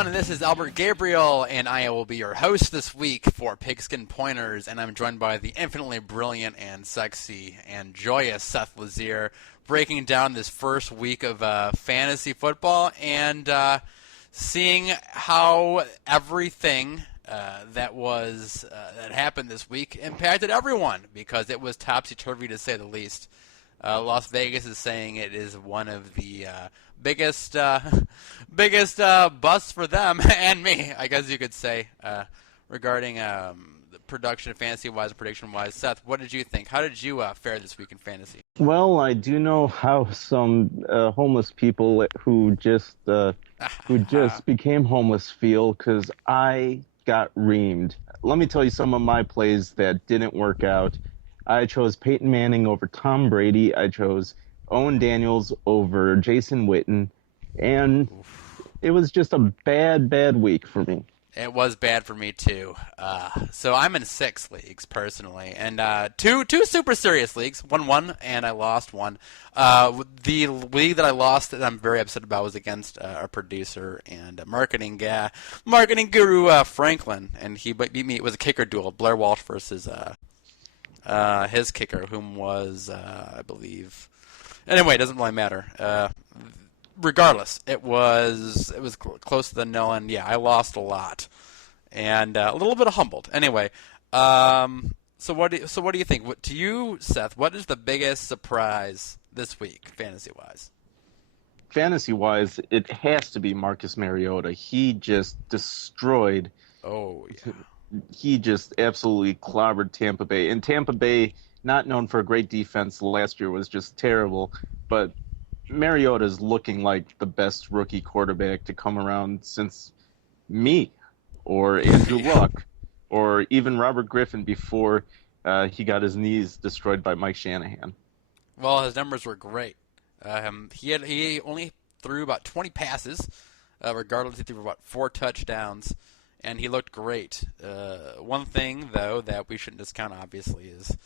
everyone, and this is Albert Gabriel, and I will be your host this week for Pigskin Pointers, and I'm joined by the infinitely brilliant and sexy and joyous Seth Lazier, breaking down this first week of fantasy football and seeing how everything that happened this week impacted everyone, because it was topsy-turvy to say the least. Las Vegas is saying it is one of the biggest busts for them and me, I guess you could say, regarding the production, fantasy-wise, prediction-wise. Seth, what did you think? How did you fare this week in fantasy? Well, I do know how some homeless people who just became homeless feel, because I got reamed. Let me tell you some of my plays that didn't work out. I chose Peyton Manning over Tom Brady. I chose Owen Daniels over Jason Witten. And it was just a bad week for me. It was bad for me, too. So I'm in 6 leagues, personally. And two super serious leagues. Won, and I lost one. The league that I lost that I'm very upset about was against our producer and marketing guru, Franklin. And he beat me. It was a kicker duel, Blair Walsh versus his kicker, whom was, I believe... Anyway, it doesn't really matter. Regardless, it was close to the nil, and yeah, I lost a lot, and a little bit humbled. Anyway, so what do you think? To you, Seth, what is the biggest surprise this week, fantasy-wise? Fantasy-wise, it has to be Marcus Mariota. He just destroyed. Oh yeah. He just absolutely clobbered Tampa Bay. And Tampa Bay, not known for a great defense last year, was just terrible. But Mariota is looking like the best rookie quarterback to come around since me, or Andrew Luck, or even Robert Griffin before he got his knees destroyed by Mike Shanahan. Well, his numbers were great. He only threw about 20 passes. Regardless, he threw about 4 touchdowns. And he looked great. One thing, though, that we shouldn't discount, obviously, is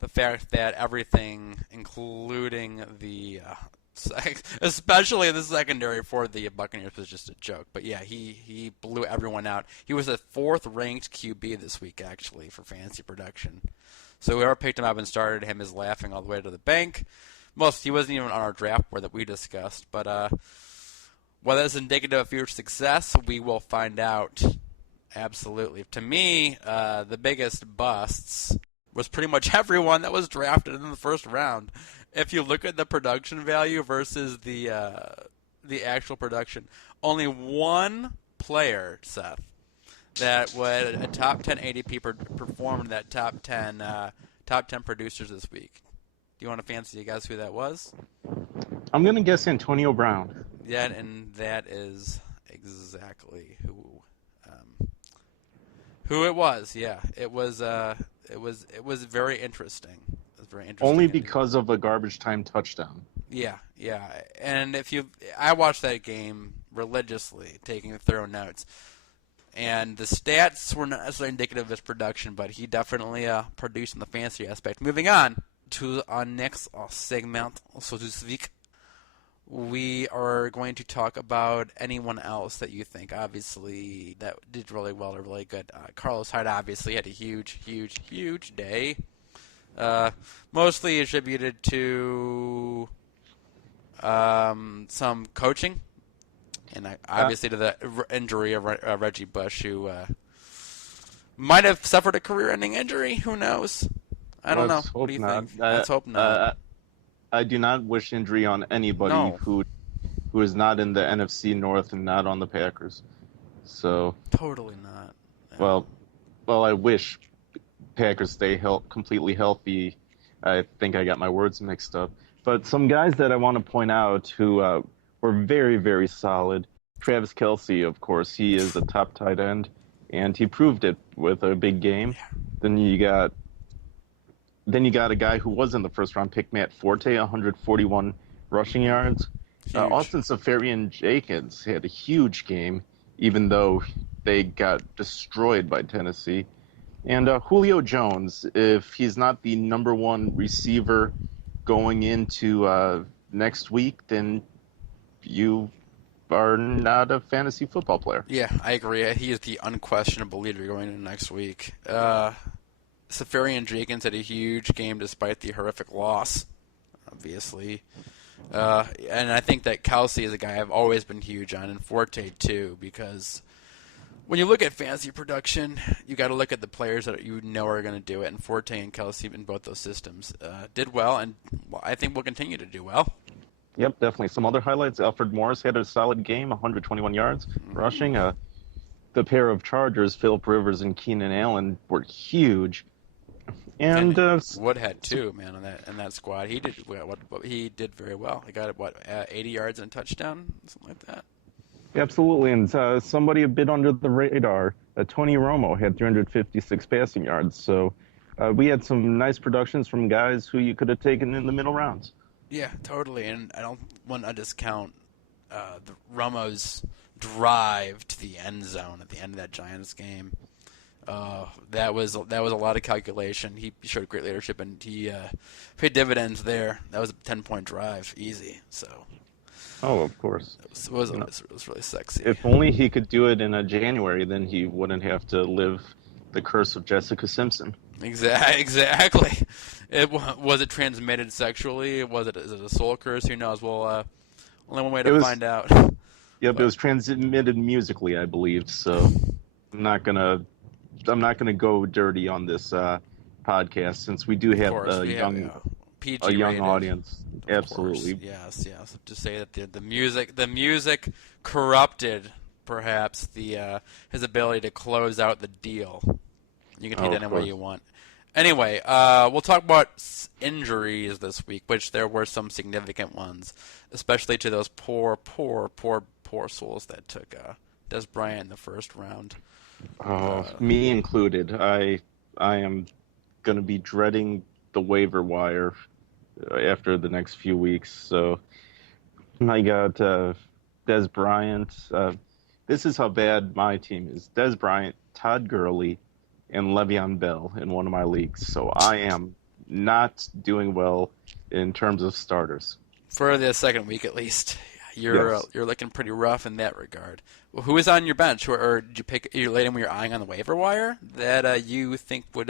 the fact that everything, including the, especially the secondary for the Buccaneers, was just a joke. But yeah, he blew everyone out. He was the 4th-ranked QB this week, actually, for fantasy production. So whoever picked him up and started him is laughing all the way to the bank. He wasn't even on our draft board that we discussed. But whether it's indicative of future success, we will find out. Absolutely. To me, the biggest busts was pretty much everyone that was drafted in the first round. If you look at the production value versus the actual production, only one player, Seth, that would a top 10 ADP performed that top 10 producers this week. Do you want to fancy a guess who that was? I'm going to guess Antonio Brown. Yeah, and that is exactly who it was. Yeah, it was very interesting. It was very interesting. Only because of a garbage time touchdown. Yeah, and I watched that game religiously, taking thorough notes, and the stats were not necessarily indicative of his production, but he definitely produced in the fantasy aspect. Moving on to our next segment, so to speak. We are going to talk about anyone else that you think, obviously, that did really well or really good. Carlos Hyde obviously had a huge day. Mostly attributed to some coaching, and obviously to the injury of Reggie Bush, who might have suffered a career-ending injury. Who knows? I don't know. What do you think? Let's hope not. I do not wish injury on anybody who is not in the NFC North and not on the Packers. So totally not. Yeah. Well, I wish Packers stay completely healthy. I think I got my words mixed up. But some guys that I want to point out who were very, very solid. Travis Kelce, of course, he is a top tight end, and he proved it with a big game. Yeah. Then you got a guy who was in the first-round pick, Matt Forte, 141 rushing yards. Austin Seferian-Jenkins had a huge game, even though they got destroyed by Tennessee. And Julio Jones, if he's not the number 1 receiver going into next week, then you are not a fantasy football player. Yeah, I agree. He is the unquestionable leader going into next week. Seferian-Jenkins had a huge game despite the horrific loss, obviously. And I think that Kelce is a guy I've always been huge on, and Forte too, because when you look at fantasy production, you got to look at the players that you know are going to do it. And Forte and Kelce in both those systems did well, and I think will continue to do well. Yep, definitely. Some other highlights: Alfred Morris had a solid game, 121 yards rushing. The pair of Chargers, Phillip Rivers and Keenan Allen, were huge. And Woodhead too, man, on that squad. He did very well. He got 80 yards and a touchdown, something like that. Absolutely, and somebody a bit under the radar, Tony Romo had 356 passing yards. So we had some nice productions from guys who you could have taken in the middle rounds. Yeah, totally, and I don't want to discount Romo's drive to the end zone at the end of that Giants game. That was a lot of calculation. He showed great leadership, and he paid dividends there. That was a 10-point drive, easy. So. Oh, of course. It was really sexy. If only he could do it in January, then he wouldn't have to live the curse of Jessica Simpson. Exactly. Was it transmitted sexually? Is it a soul curse? Who knows? Well, only one way to find out. Yep, it was transmitted musically, I believe. So I'm not gonna go dirty on this podcast since we do have a young audience. Absolutely. Yes. To say that the music corrupted perhaps his ability to close out the deal. You can take that any way you want. Anyway, we'll talk about injuries this week, which there were some significant ones, especially to those poor souls that took Dez Bryant in the first round. Me included. I am going to be dreading the waiver wire after the next few weeks. So I got Dez Bryant. This is how bad my team is. Dez Bryant, Todd Gurley, and Le'Veon Bell in one of my leagues. So I am not doing well in terms of starters. For the second week at least. You're looking pretty rough in that regard. Well, who is on your bench, or did you pick your late when you're eyeing on the waiver wire that you think would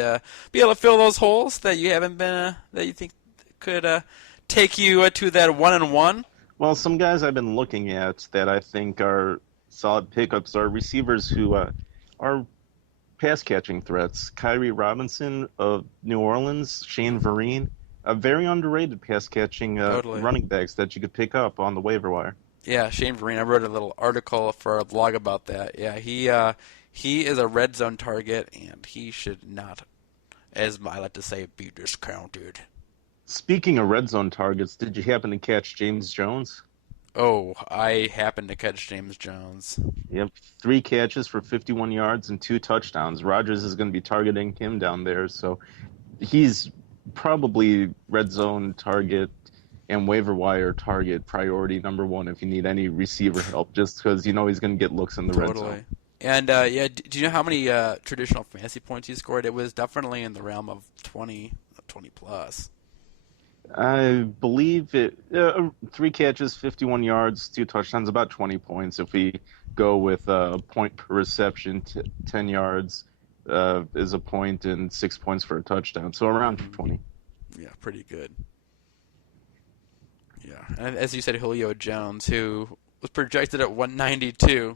be able to fill those holes that you haven't been that you think could take you to that 1-1? Well, some guys I've been looking at that I think are solid pickups are receivers who are pass catching threats. Kyrie Robinson of New Orleans, Shane Vereen. Very underrated pass-catching running backs that you could pick up on the waiver wire. Yeah, Shane Vereen. I wrote a little article for a blog about that. Yeah, he is a red zone target, and he should not, as I like to say, be discounted. Speaking of red zone targets, did you happen to catch James Jones? Oh, I happened to catch James Jones. Yep, 3 catches for 51 yards and 2 touchdowns. Rodgers is going to be targeting him down there, so he's probably red zone target and waiver wire target priority number 1 if you need any receiver help, just because you know he's going to get looks in the red zone. And do you know how many traditional fantasy points he scored? It was definitely in the realm of 20 plus. I believe it 3 catches, 51 yards, 2 touchdowns, about 20 points. If we go with a point per reception, 10 yards is a point and 6 points for a touchdown. So around 20. Yeah, pretty good. Yeah, and as you said, Julio Jones, who was projected at 192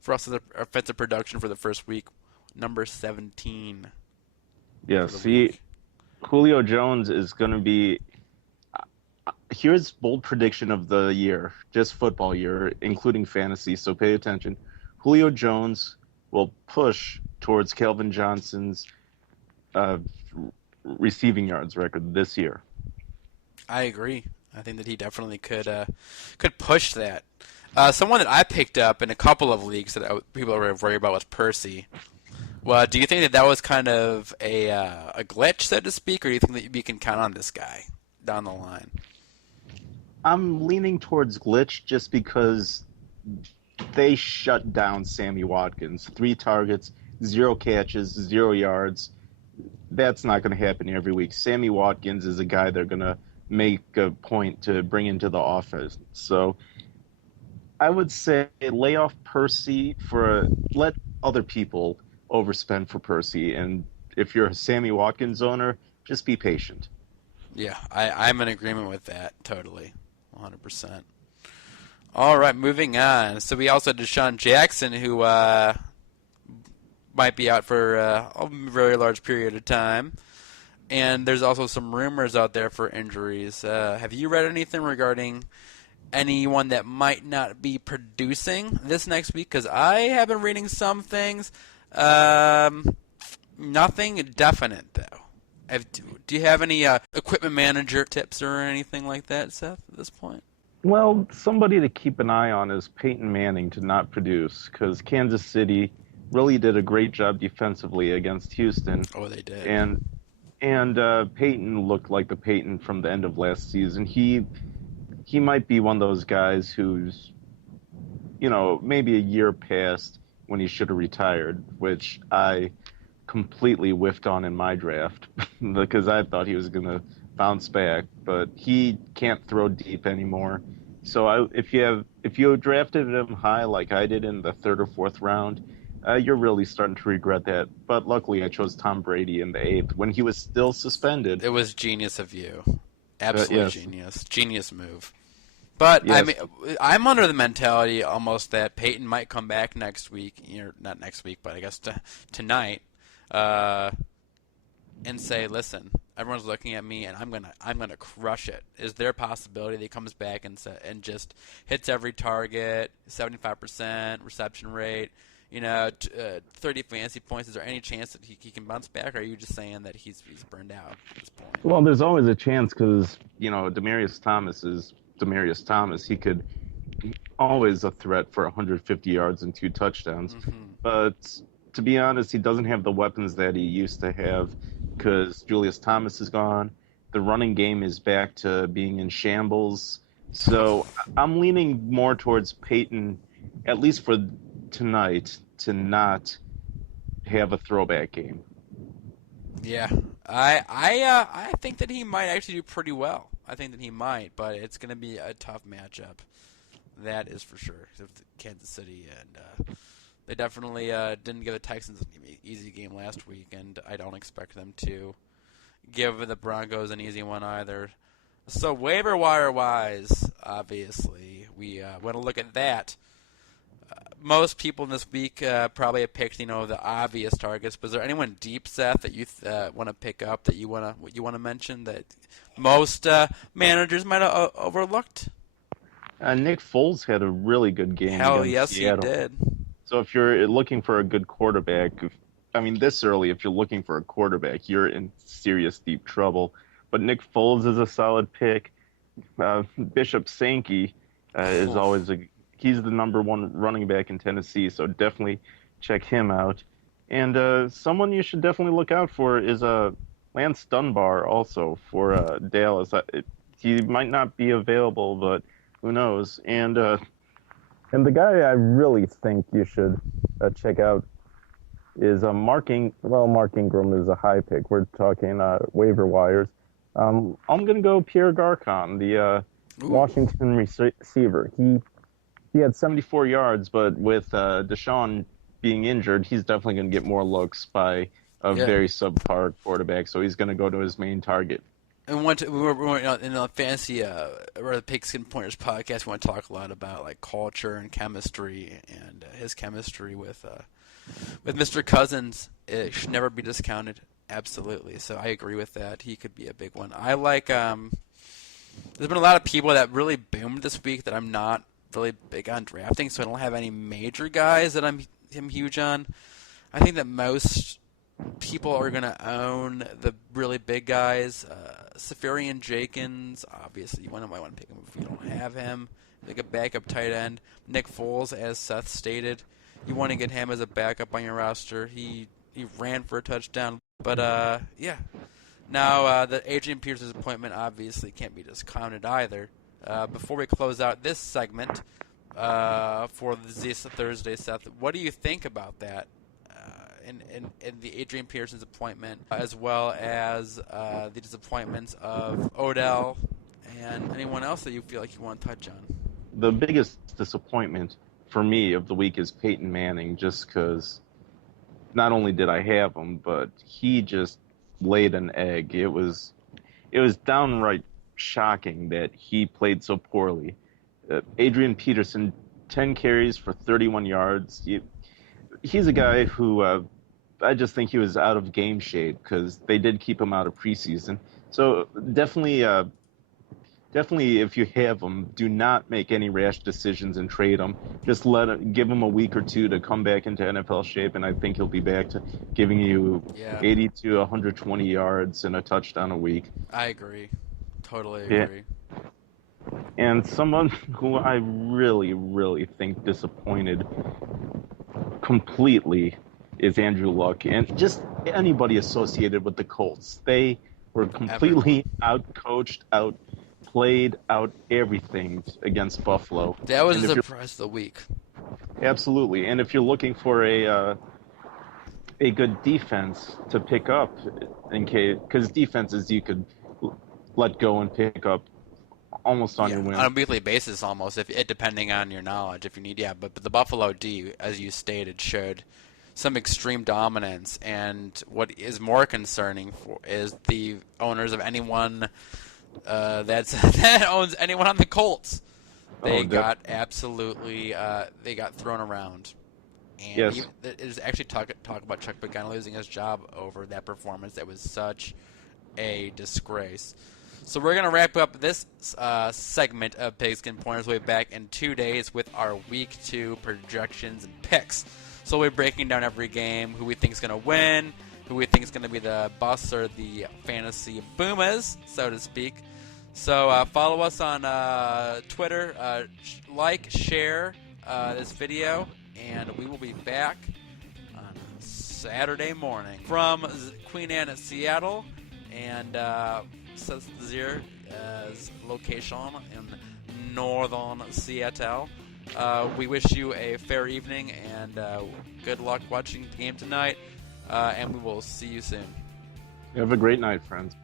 for us as offensive production for the first week, number 17. Yeah, see, Julio Jones is going to be. Here's bold prediction of the year, just football year, including fantasy, so pay attention. Julio Jones will push towards Calvin Johnson's receiving yards record this year. I agree. I think that he definitely could push that. Someone that I picked up in a couple of leagues that people are worried about was Percy. Well, do you think that was kind of a glitch, so to speak, or do you think that you can count on this guy down the line? I'm leaning towards glitch just because they shut down Sammy Watkins. 3 targets, 0 catches, 0 yards. That's not going to happen every week. Sammy Watkins is a guy they're going to make a point to bring into the offense. So I would say lay off Percy let other people overspend for Percy, and if you're a Sammy Watkins owner, just be patient. Yeah, I'm in agreement with that totally, 100%. All right, moving on. So we also had DeSean Jackson, who might be out for a very large period of time. And there's also some rumors out there for injuries. Have you read anything regarding anyone that might not be producing this next week? Because I have been reading some things. Nothing definite, though. Do you have any equipment manager tips or anything like that, Seth, at this point? Well, somebody to keep an eye on is Peyton Manning to not produce, because Kansas City really did a great job defensively against Houston. Oh, they did. And Peyton looked like the Peyton from the end of last season. He might be one of those guys who's, maybe a year past when he should have retired, which I completely whiffed on in my draft because I thought he was going to bounce back, but he can't throw deep anymore. So if you drafted him high like I did in the third or fourth round, you're really starting to regret that. But luckily, I chose Tom Brady in the eighth when he was still suspended. It was genius of you. Absolute yes. Genius. Genius move. But yes. I mean, I'm under the mentality almost that Peyton might come back next week. Not next week, but I guess tonight, and say, "Listen, everyone's looking at me, and I'm gonna crush it." Is there a possibility that he comes back and just hits every target, 75% reception rate? 30 fantasy points. Is there any chance that he can bounce back, or are you just saying that he's burned out at this point? Well, there's always a chance because, Demaryius Thomas is Demaryius Thomas. He could always a threat for 150 yards and 2 touchdowns. Mm-hmm. But to be honest, he doesn't have the weapons that he used to have because Julius Thomas is gone. The running game is back to being in shambles. So I'm leaning more towards Peyton, at least for tonight, to not have a throwback game. Yeah, I think that he might actually do pretty well. I think that he might, but it's going to be a tough matchup. That is for sure. Kansas City, and they definitely didn't give the Texans an easy game last week, and I don't expect them to give the Broncos an easy one either. So waiver wire wise, obviously, we want to look at that. Most people in this week probably have picked, the obvious targets. But is there anyone deep, Seth, that you want to pick up that you want to mention that most managers might have overlooked? Nick Foles had a really good game. Hell yes, Seattle. He did. So if you're looking for a good quarterback, this early, if you're looking for a quarterback, you're in serious deep trouble. But Nick Foles is a solid pick. Bishop Sankey is always he's the number one running back in Tennessee, so definitely check him out. And someone you should definitely look out for is Lance Dunbar also for Dallas. He might not be available, but who knows? And the guy I really think you should check out is Mark Ingram is a high pick. We're talking waiver wires. I'm going to go Pierre Garcon, the Washington receiver. He had 74 yards, but with DeSean being injured, he's definitely going to get more looks by a very subpar quarterback, so he's going to go to his main target. And we were in a fantasy, or the Pigskin Pointers podcast, we want to talk a lot about like culture and chemistry, and his chemistry with Mr. Cousins. It should never be discounted. Absolutely. So I agree with that. He could be a big one. I like. There's been a lot of people that really boomed this week that I'm not really big on drafting, so I don't have any major guys that I'm huge on. I think that most people are going to own the really big guys. Seferian-Jenkins, obviously, you might want to pick him if you don't have him. Like a backup tight end. Nick Foles, as Seth stated, you want to get him as a backup on your roster. He ran for a touchdown. But, yeah. Now, the Adrian Peterson's appointment obviously can't be discounted either. Before we close out this segment for this Thursday, Seth, what do you think about that in the Adrian Peterson's appointment, as well as the disappointments of Odell and anyone else that you feel like you want to touch on? the biggest disappointment for me of the week is Peyton Manning, just because not only did I have him, but he just laid an egg. It was downright shocking that he played so poorly. Adrian Peterson, 10 carries for 31 yards. He's a guy who I just think he was out of game shape because they did keep him out of preseason. So definitely, if you have him, do not make any rash decisions and trade him. Just give him a week or two to come back into NFL shape, and I think he'll be back to giving you 80 to 120 yards and a touchdown a week. I agree. Totally agree. And someone who I really, really think disappointed completely is Andrew Luck, and just anybody associated with the Colts. They were completely out-coached, outplayed, out everything against Buffalo. That was the surprise of the week. Absolutely. And if you're looking for a good defense to pick up, because defenses you could let go and pick up almost on your whim. On a weekly basis, almost, depending on your knowledge, if you need. Yeah, but the Buffalo D, as you stated, showed some extreme dominance, and what is more concerning is the owners of anyone that owns anyone on the Colts. They got absolutely they got thrown around. And it is actually talk about Chuck Pagano losing his job over that performance. That was such a disgrace. So we're going to wrap up this segment of Pigskin Pointers. We'll be back in 2 days with our Week 2 projections and picks. So we'll be breaking down every game, who we think is going to win, who we think is going to be the bust or the fantasy boomers, so to speak. So follow us on Twitter, like, share this video, and we will be back on Saturday morning from Queen Anne at Seattle, and Seth location in northern Seattle. We wish you a fair evening and good luck watching the game tonight, and we will see you soon. Have a great night, friends.